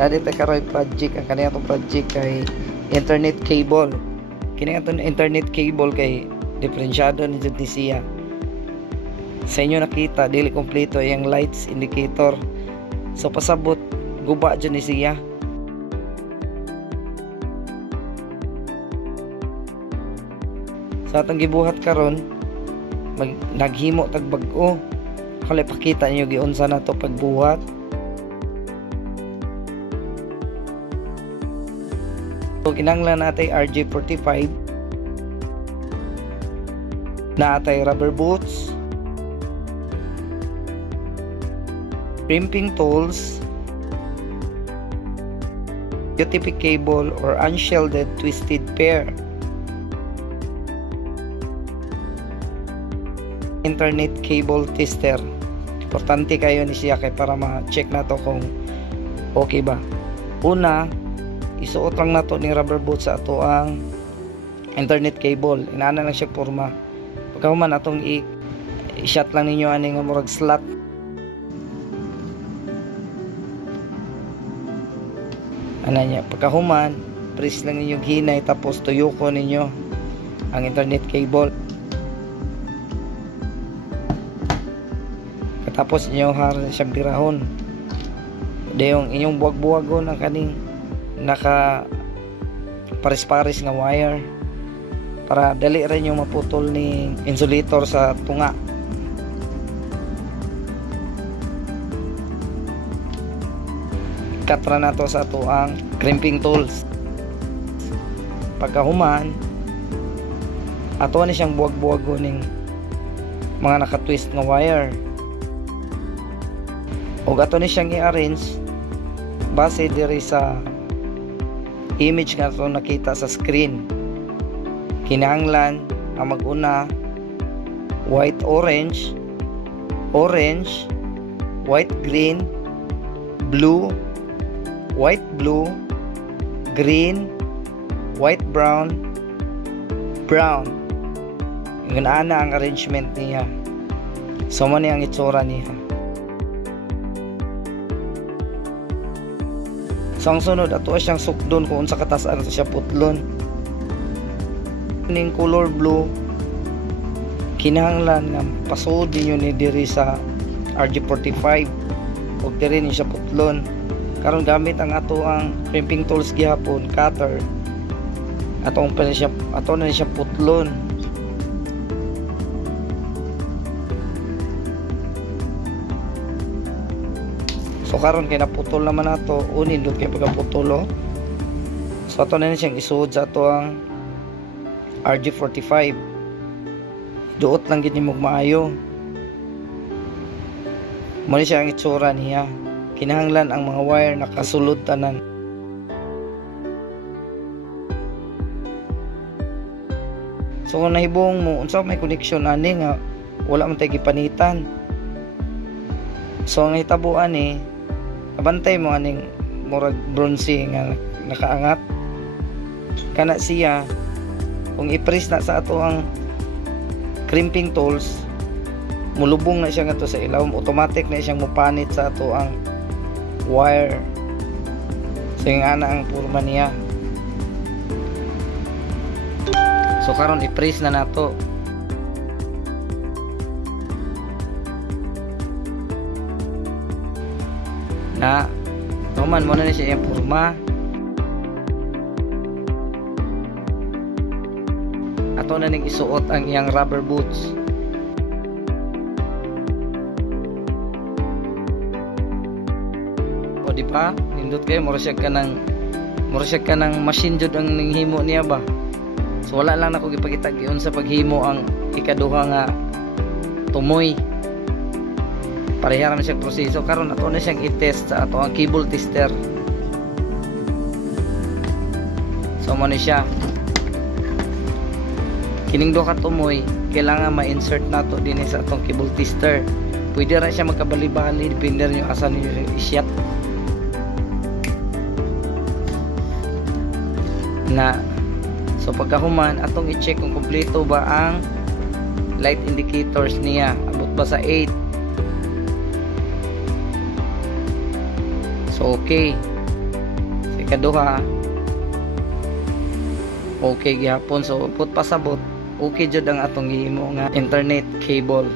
Nadita karoy project, ang kanina itong project kay internet cable. Kini itong internet cable kay diferensyado ni jud ni siya. Sa inyo nakita dili kompleto yung lights indicator. So pasabot guba jud ni siya. Sa atong gibuhat karon naghimo tag bag-o. Kali pakita niyo giunsa na to pagbuhat. So kinahanglan natay RJ45 na atay rubber boots, crimping tools, UTP cable or unshielded twisted pair, internet cable tester. Importante kayo ni siya kay para ma-check na to kung okay ba. Una, isuot lang na to ni rubber boot sa ato ang internet cable. Inaana lang siya porma. Pagkahuman atong i-shot lang ninyo ani nga murag slot. Ana niya, pagkahuman press lang ninyo hinay tapos tuyuko ninyo ang internet cable. Katapos inyo har siyang pirahon. Dayong inyong buwag-buwagon ang kaning naka pares-pares nga wire para dali rin yung maputol ni insulator sa tunga. Katra na to sa ato ang crimping tools. Pagkahuman ato ni siyang buwag-buwagon ning mga naka-twist nga wire. O ato ni siyang i-arrange base diri sa image nga ito nakita sa screen. Kinahanglan ang mag-una white orange, orange, white green, blue, white blue, green, white brown, brown. Yung ana ang arrangement niya. So man ang itsura niya. So ang sunod ato siyang sukdon kung unsa katasan siya putlon. Ning color blue kinahanglan nga pasud niyo ni diri sa RJ45 ug diri ni siya putlon. Karon gamit ang ato ang crimping tools gihapon, cutter. Ato na siya putlon. So karon kay naputol naman nato, unin dot kay pagkaputulo. So ato na siyang isuod sa ato ang RJ45. Duot lang gid nimo maayo. Mo ni siya ang itsura niya. Kinahanglan ang mga wire nakasulod tanan. So kung nahibong mo unsa may connection ani nga wala man tay gipanitan. So ang hitabuan ni kabantay mo aning murag bronze nga nakaangat. Kana siya kung i-press na sa ato ang crimping tools, mulubong na siya nga to sa ilaw, automatic na siyang mupanit sa ato ang wire. So yung ana ang porma niya. So karon i-press na nato. Na tuman mo na siya yung porma. Ato na ning isuot ang iyang rubber boots. O di ba? Nindot kayo mura siya ka ng machine jud ang ninghimo niya ba. So wala lang nako gipakita giun sa paghimo ang ikaduha nga tumoy. Pareha ra siya proseso. Karon ato na siyang i-test sa ato ang cable tester. So mo ni siya. Kining duha ka tumoy kailangan ma-insert nato dinhi sa atong cable tester. Pwede ra siya magkabali-bali depende rin yung asa niyo i-shot. Na so pagkahuman atong i-check kung kompleto ba ang light indicators niya. Abot ba sa 8? So okay. ikaduha okay gyapon. So put pasabot okay jud ang atong gihimo nga internet cable.